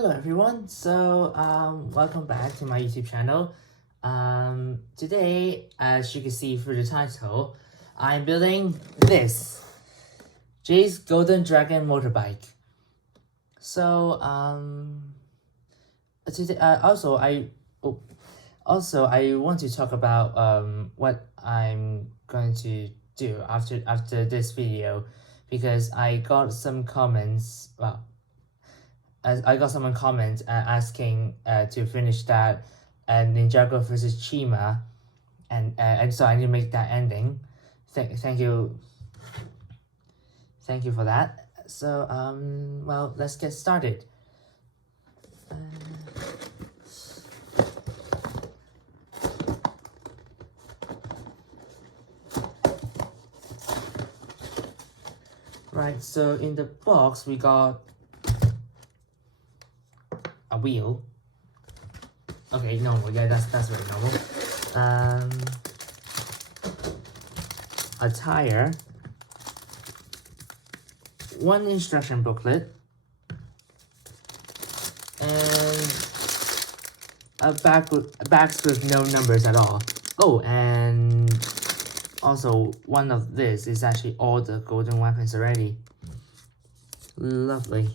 Hello everyone, welcome back to my YouTube channel. Today, as you can see through the title, I'm building this Jay's Golden Dragon motorbike. Today, I want to talk about what I'm going to do after this video, because I got some comments. I got someone comment asking to finish that Ninjago versus Chima, and so I need to make that ending. Thank you for that. So well, let's get started. Right, so in the box we got a wheel. Okay, normal. Yeah, that's very normal. A tire, one instruction booklet, and bags with no numbers at all. Oh, and also one of this is actually all the golden weapons already. Lovely.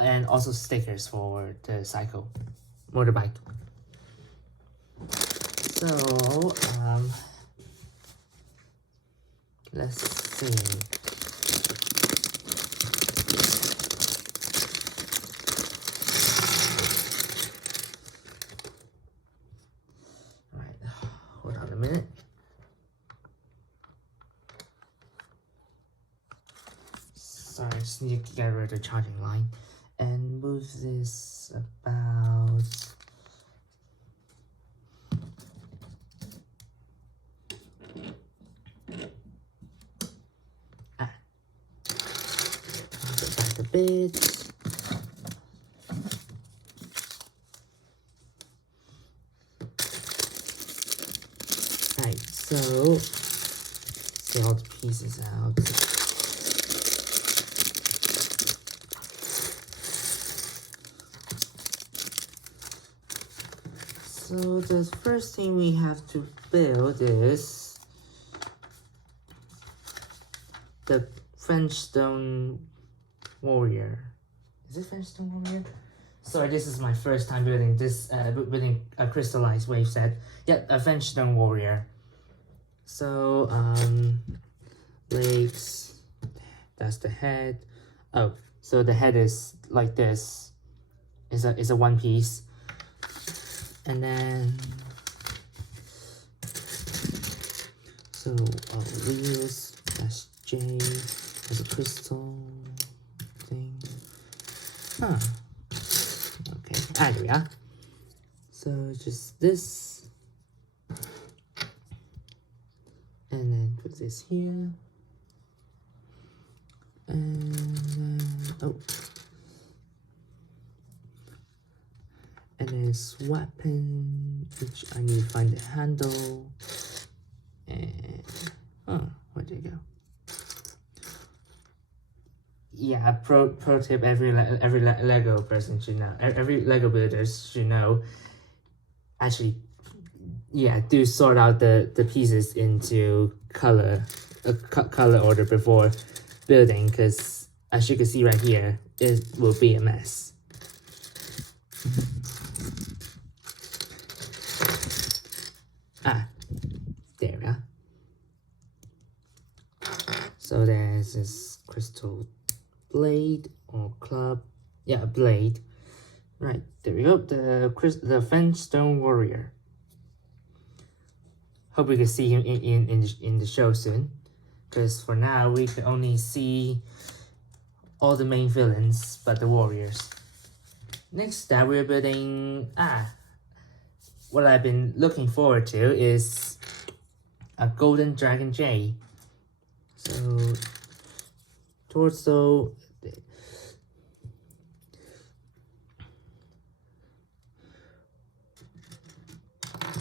And also stickers for the motorbike. So, let's see. All right, hold on a minute. Sorry, I just need to get rid of the charging line. And move this about back a bit. Right, so see all the pieces out. So the first thing we have to build is the French stone warrior. Is it French stone warrior? Sorry, this is my first time building this, building a crystallized wave set. Yep, a French stone warrior. So legs. That's the head. Oh, so the head is like this. Is a one piece. And then, so wheels, that's J, there's a crystal thing. Huh. Okay, there we are. So just this. And then put this here. And then, and then this weapon, which I need to find the handle. And where'd it go? Yeah, pro tip: every Lego person should know. Every Lego builder should know. Actually, yeah, do sort out the pieces into color order before building, because as you can see right here, it will be a mess. There we are. So there's this crystal blade or club. Yeah, a blade. Right, there we go. The French stone warrior. Hope we can see him in the show soon, because for now we can only see all the main villains but the warriors. Next step, we're building what I've been looking forward to is a golden dragon J. So torso,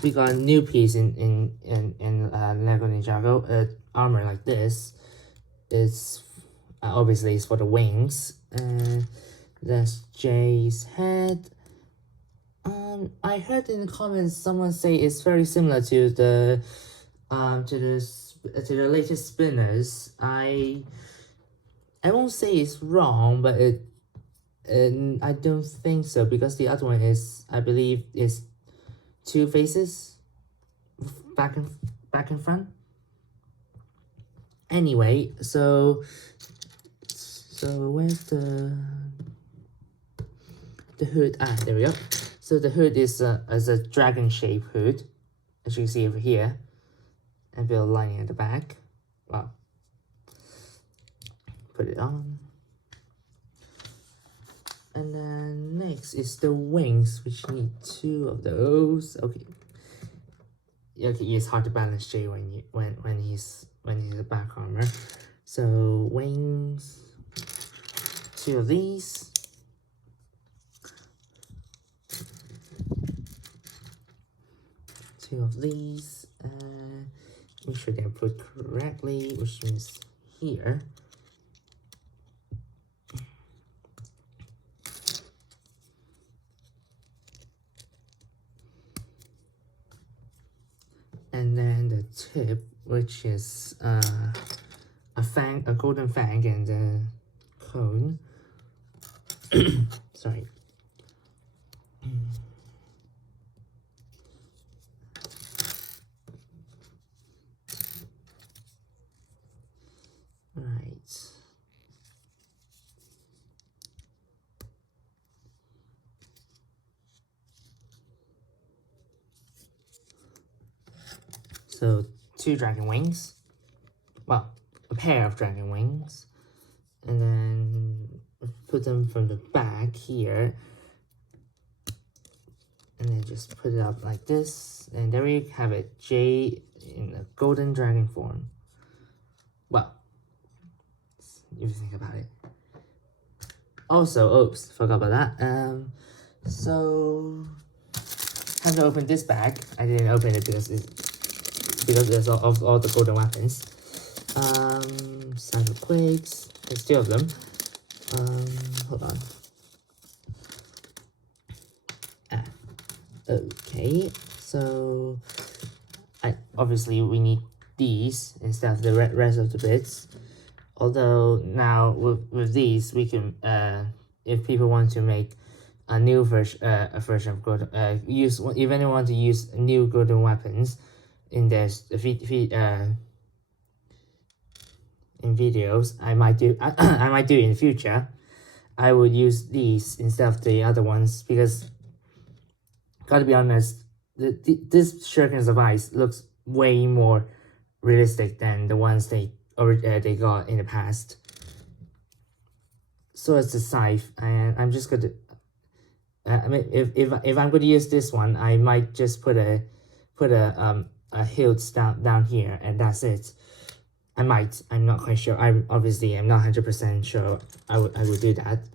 we got a new piece in Lego Ninjago. Armor like this. It's obviously it's for the wings. That's J's head. I heard in the comments someone say it's very similar to the latest spinners. I won't say it's wrong, but I don't think so, because the other one is, I believe, is two faces, back and front. Anyway, so where's the hood? Ah, there we go. So the hood is a dragon shape hood, as you can see over here, and build lining at the back. Wow. Put it on. And then next is the wings, which need two of those. Okay. Okay, it's hard to balance Jay when he's a back armor. So wings, two of these. Two of these. Make sure they're put correctly, which means here. And then the tip, which is a golden fang, and a cone. Sorry. Right. So two dragon wings. Well, a pair of dragon wings. And then put them from the back here. And then just put it up like this. And there we have it. J in a golden dragon form. Well, if you think about it. Also, oops, forgot about that. So time to open this bag. I didn't open it because there's all the golden weapons. Cyber quakes. There's two of them. Hold on. Okay, so obviously we need these instead of the rest of the bits. Although now with these we can, if people want to make a new version of golden, if anyone want to use new golden weapons in their in videos, I might do I might do in the future. I would use these instead of the other ones, because gotta be honest, this Shurikens of Ice looks way more realistic than the ones they got in the past. So is the scythe, and I'm just gonna. I mean, if I'm gonna use this one, I might just put a hilt down here, and that's it. I might. I'm not quite sure. I'm not 100% sure. I would do that.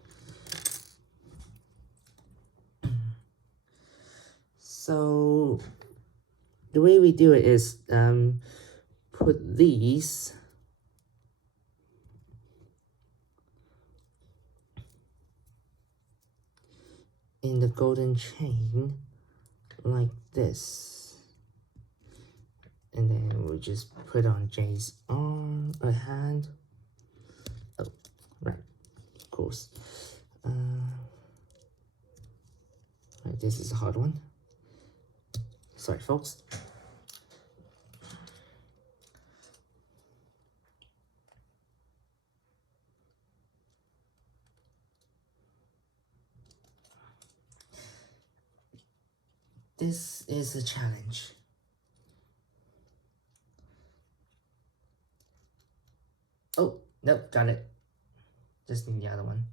So the way we do it is put these in the golden chain like this, and then we'll just put on Jay's arm or hand. Oh, right, of course. Right, this is a hard one. Sorry, folks. This is a challenge. Oh, nope, got it. Just need the other one.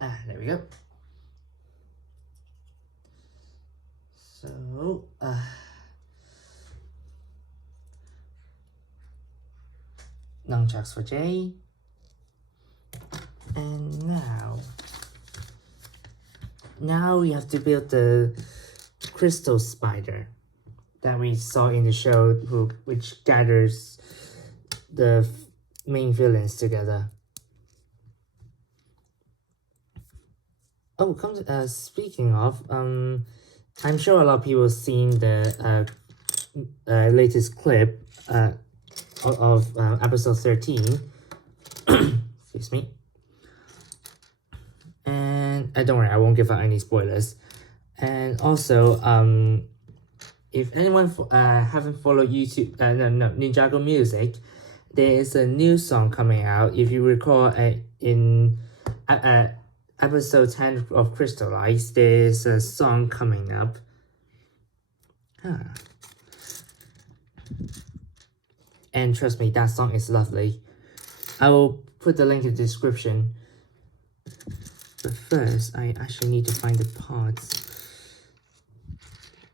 Ah, there we go. So, nunchucks for Jay. And now we have to build the crystal spider. that we saw in the show, which gathers the main villains together. Oh, speaking of, I'm sure a lot of people have seen the latest clip of episode 13. Excuse me. And don't worry, I won't give out any spoilers. And also, if anyone haven't followed YouTube, Ninjago Music, there is a new song coming out. If you recall, in episode 10 of Crystallize, there's a song coming up. And trust me, that song is lovely. I will put the link in the description. But first, I actually need to find the parts,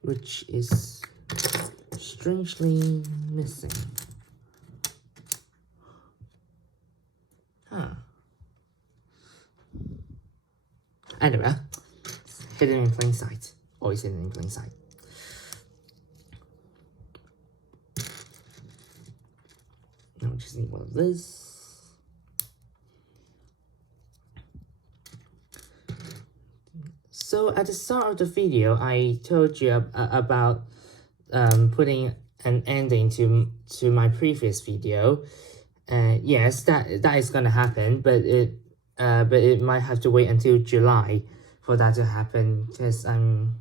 which is strangely missing. Anyway, hidden in plain sight. Always hidden in plain sight. Now we just need one of this. So at the start of the video, I told you about putting an ending to my previous video. Yes, that is gonna happen, but it might have to wait until July for that to happen, because I'm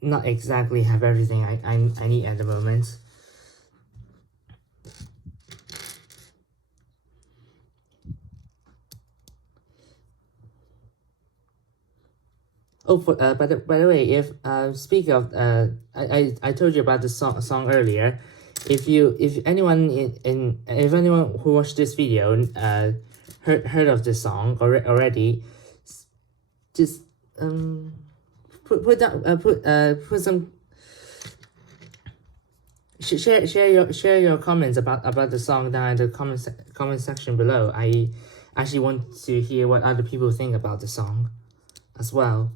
not exactly have everything I need at the moment. Oh, by the way, if speaking of I told you about the song earlier. If anyone if anyone who watched this video heard of this song already, just put some share your comments about the song down in the comment section below. I actually want to hear what other people think about the song as well.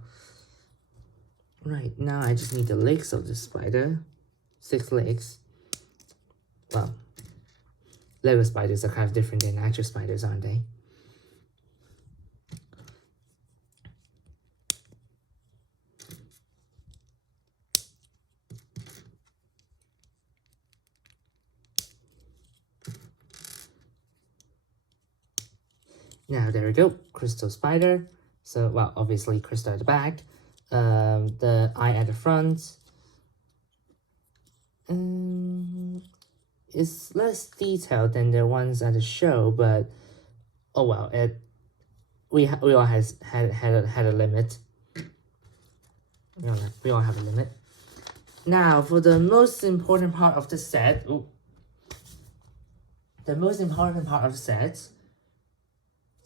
Right, now I just need the legs of the spider. 6 legs. Well, Lego spiders are kind of different than actual spiders, aren't they? Now there we go, crystal spider. So, well, obviously crystal at the back. The eye at the front. It's less detailed than the ones at the show, but oh well, we all had a limit. We all have a limit. Now for the most important part of the set. The most important part of the set.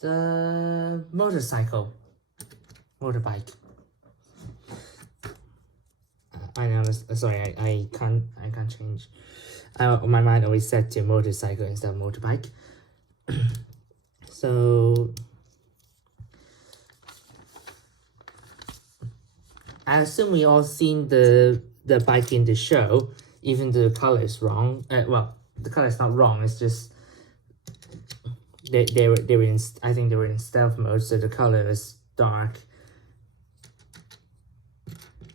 The motorbike. I know. Sorry, I can't change. My mind always set to motorcycle instead of motorbike. So I assume we all seen the bike in the show, even the color is wrong. Well, the color is not wrong. It's just they were in. I think they were in stealth mode, so the color is dark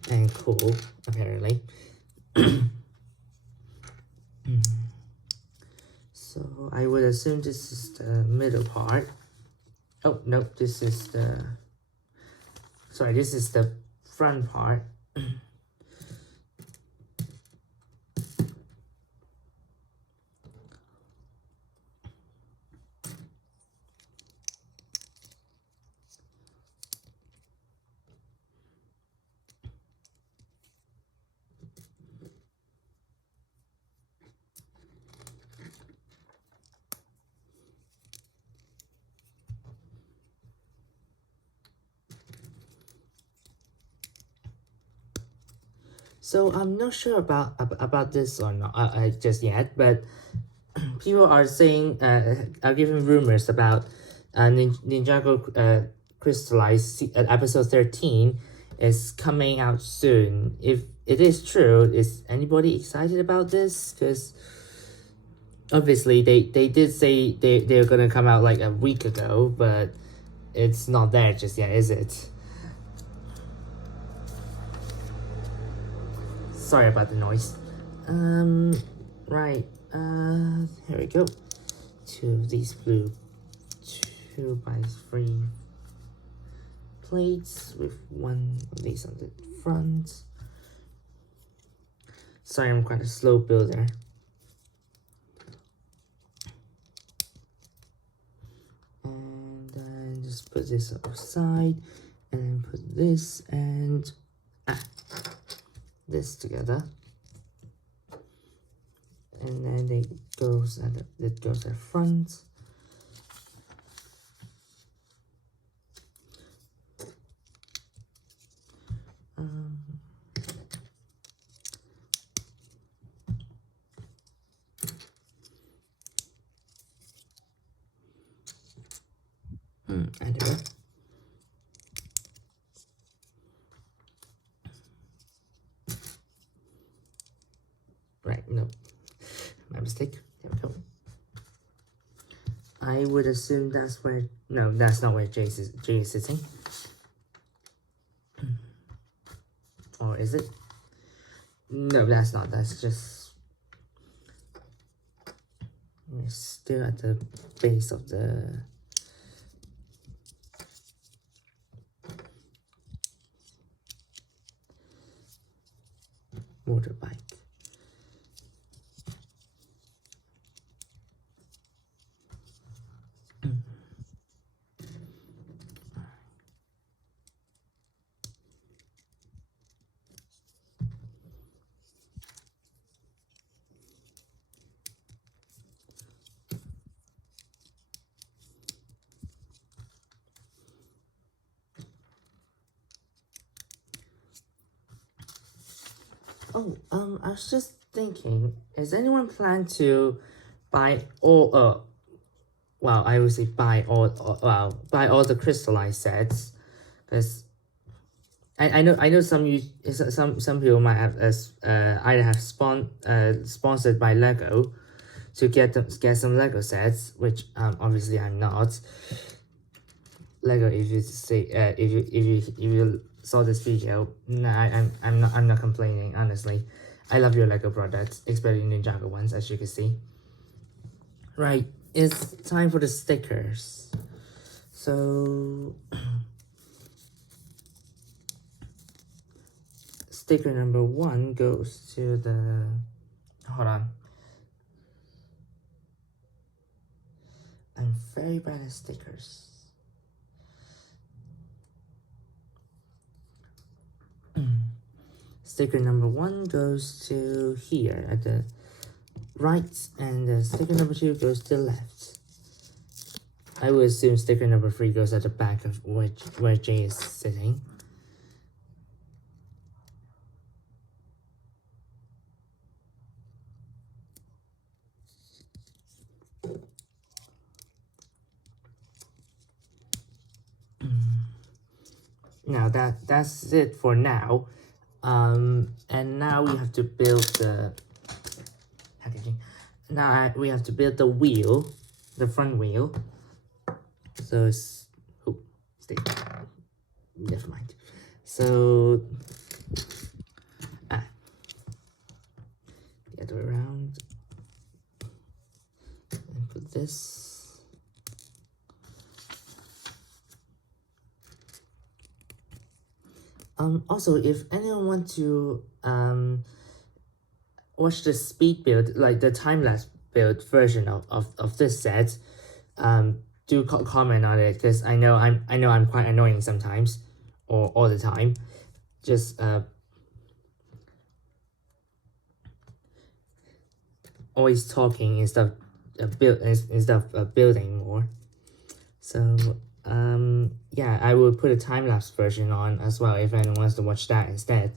and cool, apparently. So I would assume this is the middle part. Oh no, this is the. Sorry, this is the front part. So I'm not sure about this or not just yet, but people are saying are giving rumors about Ninjago Crystallize episode 13 is coming out soon. If it is true, is anybody excited about this? Because obviously they did say they're gonna come out like a week ago, but it's not there just yet, is it? Sorry about the noise. Right, here we go. Two of these blue 2x3 plates with one of these on the front. Sorry, I'm quite a slow builder. And then just put this outside, and then put this and this together. And then it goes at the front. Anyway. Right, no. My mistake. There we go. I would assume that's where... No, that's not where Jay is sitting. Or is it? No, that's not. That's just... We're still at the base of the... motorbike. Oh, I was just thinking, has anyone planned to buy all, well, I would say buy all the crystallized sets, because I know some people might have either have sponsored by Lego to get some Lego sets, which obviously I'm not. Lego, if you say if you saw this video, nah, I'm not complaining, honestly. I love your Lego products, especially Ninjago ones, as you can see. Right, it's time for the stickers. So sticker number 1 goes to the... Hold on. I'm very bad at stickers. Sticker number 1 goes to here at the right, and the sticker number 2 goes to the left. I would assume sticker number 3 goes at the back of where Jay is sitting. Now that's it for now. And now we have to build the packaging. Now we have to build the wheel, the front wheel. So it's... Oh, stay. Never mind. So... the other way around. And put this. Also, if anyone wants to watch the speed build, like the time-lapse build version of this set, do comment on it, because I know I'm quite annoying sometimes, or all the time. Just always talking instead of building more. So yeah, I will put a time-lapse version on as well if anyone wants to watch that instead.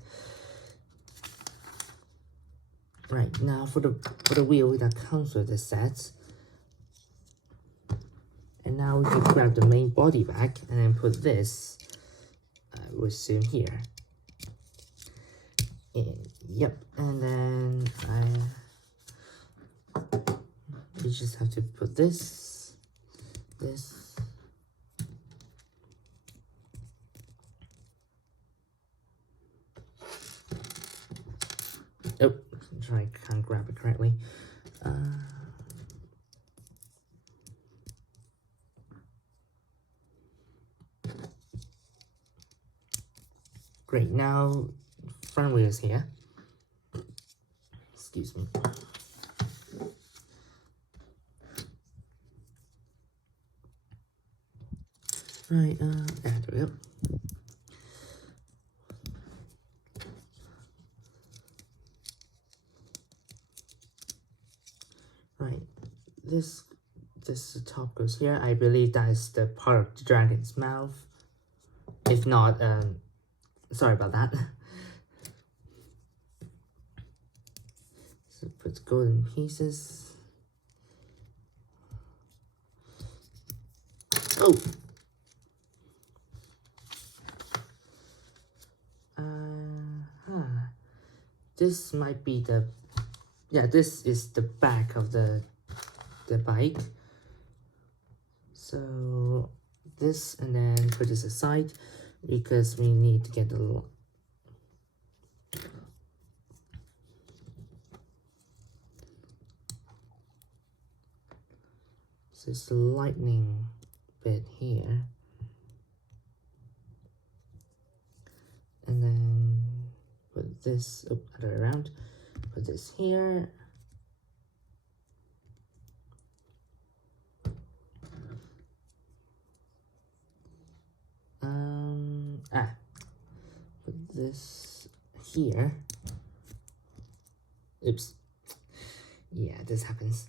Right, now for the wheel that comes with the set. And now we can grab the main body back and then put this, I would assume here. Yep, and then you just have to put this. Oh, I can't grab it correctly. Great, now front wheels here. Excuse me. Right, there we go. Right, this top goes here. I believe that is the part of the dragon's mouth. If not, sorry about that. So put golden pieces. Oh! This might be the, yeah, this is the back of the bike. So this, and then put this aside because we need to get the so it's the lightning bit here, and then put this other way around, put this here. Put this here. Oops. Yeah, this happens.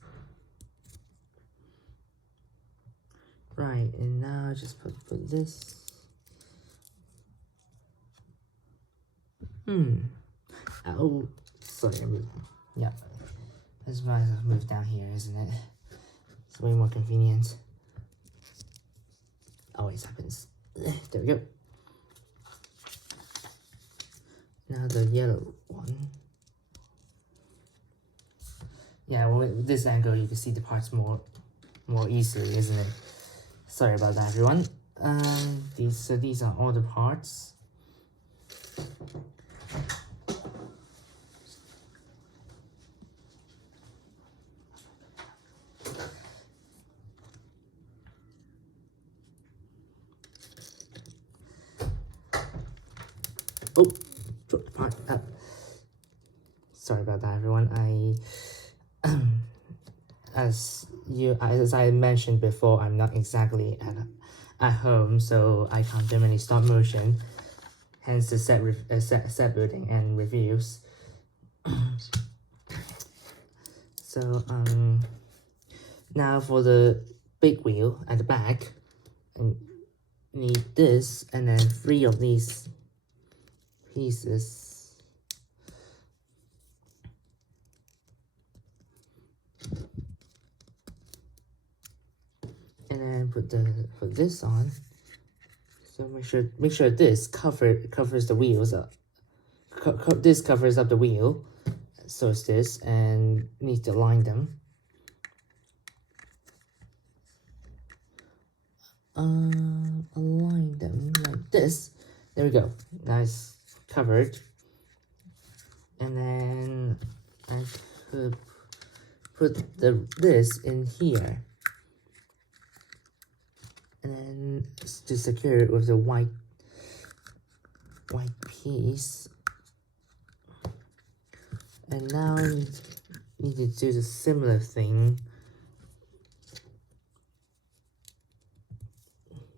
Right, and now just put this. Oh, sorry, I moved. Yeah, that's why I moved down here, isn't it? It's way more convenient. Always happens. There we go. Now the yellow one. Yeah, well, with this angle you can see the parts more easily, isn't it? Sorry about that, everyone. These are all the parts. Oh, dropped the part up. Sorry about that, everyone. As I mentioned before, I'm not exactly at home, so I can't do any stop motion. Hence the set building and reviews. So now for the big wheel at the back, I need this and then 3 of these pieces. And then put this on. So make sure this covers the wheels up. This covers up the wheel. So it's this, and need to align them. Align them like this. There we go. Nice covered. And then I could put this in here. And then to secure it with the white piece. And now we need to do the similar thing.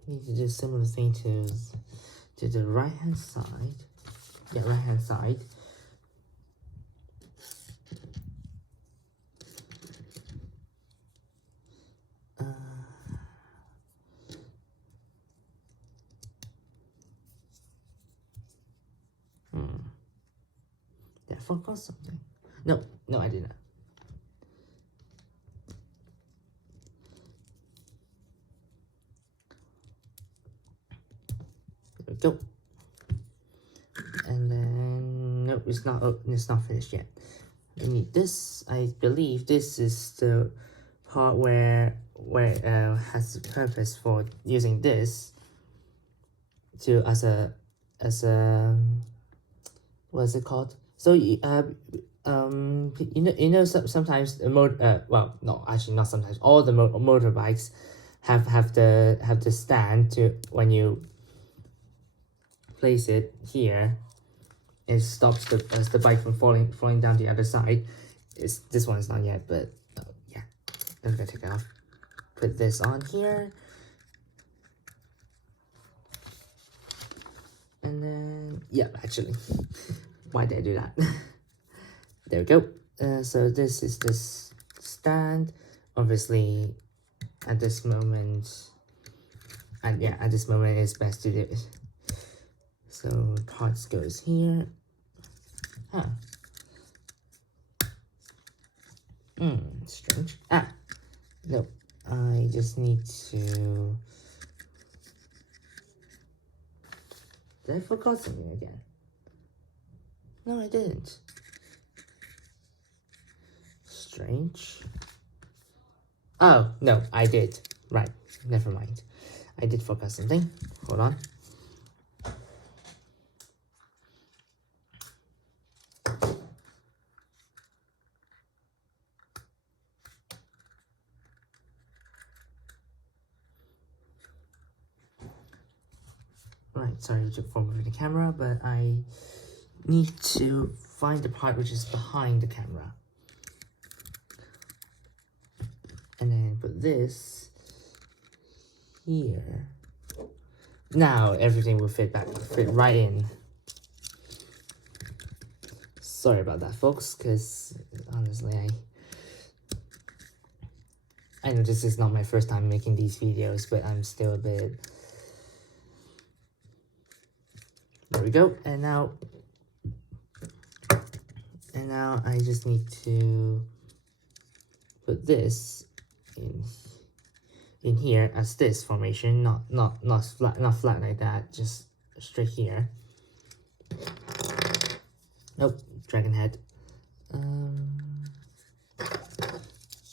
Need to do a similar thing to the right hand side. Yeah, right hand side. Did I forgot something? No, I didn't. There we go. And then, nope. no, it's not. It's not finished yet. We need this. I believe this is the part where has the purpose for using this to as a what is it called? So sometimes well, no, actually not sometimes, all the motorbikes have the stand to, when you place it here, it stops the bike from falling down the other side. This one is not yet, but yeah, I'm gonna take it off. Put this on here, and then yeah, actually, why did I do that? There we go. So this is this stand. Obviously, at this moment, and yeah, at this moment it's best to do it. So parts goes here. Huh. Strange. Nope. I just need to. Did I forgot something again? No, I didn't. Strange. Oh, no, I did. Right, never mind. I did forget something. Hold on. Right, sorry for moving the camera, but I need to find the part which is behind the camera. And then put this here. Now everything will fit right in. Sorry about that, folks, because honestly, I know this is not my first time making these videos, but I'm still a bit. There we go, and now I just need to put this in here as this formation, not flat like that, just straight here. Nope, dragon head.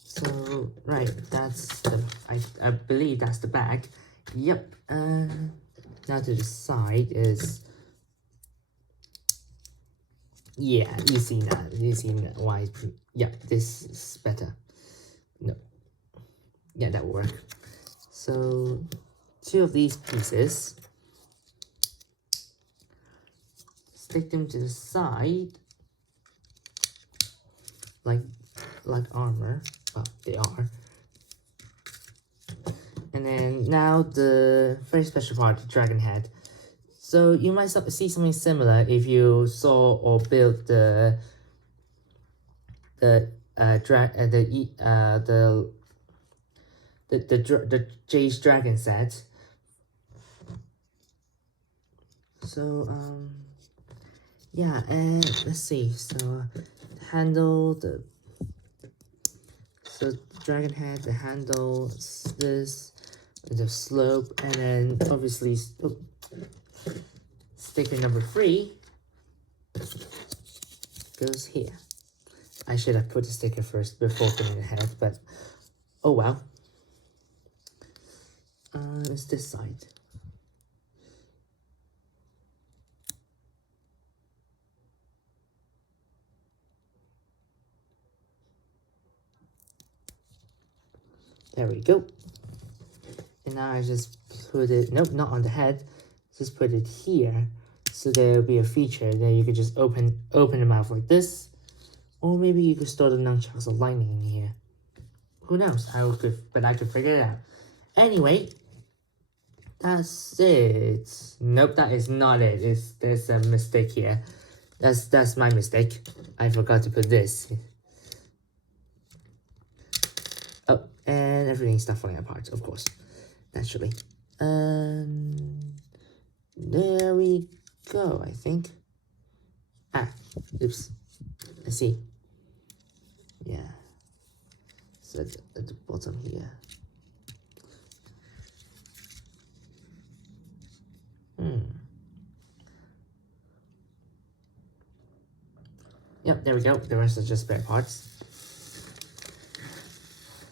So right, that's the I believe that's the back. Yep. Now to the side is. Yeah, you see that. You see why? Yeah, this is better. No. Yeah, that will work. So, 2 of these pieces. Stick them to the side, like armor. Well, they are. And then now the very special part, the dragon head. So you might see something similar if you saw or built the Jade's Dragon set. So yeah, and let's see. So handle the dragon head, the handle, this, the slope, and then obviously sticker number 3 goes here. I should have put the sticker first before putting the head, but oh well. It's this side. There we go. And now I just put it, nope, not on the head, just put it here. So there will be a feature that you could just open the mouth like this. Or maybe you could store the nunchucks of lightning in here. Who knows? But I could figure it out. Anyway, that's it. Nope, that is not it. There's a mistake here. That's my mistake. I forgot to put this. Oh, and everything stuff falling apart, of course. Naturally. There we go, I think. Oops. I see. Yeah. So at the bottom here. Yep, there we go. The rest are just spare parts.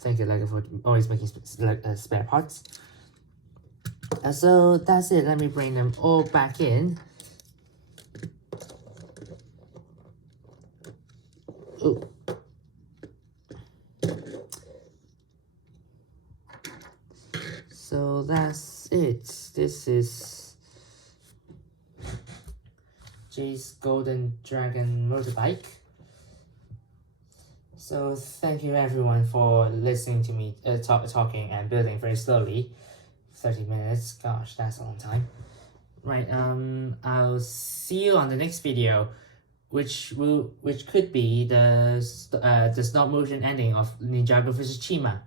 Thank you, Lego, for always making spare parts. So that's it. Let me bring them all back in. Ooh. So that's it. This is Jay's Golden Dragon motorbike. So thank you everyone for listening to me talking and building very slowly. 30 minutes, gosh, that's a long time. Right, I'll see you on the next video, which could be the stop motion ending of Ninjago vs Chima.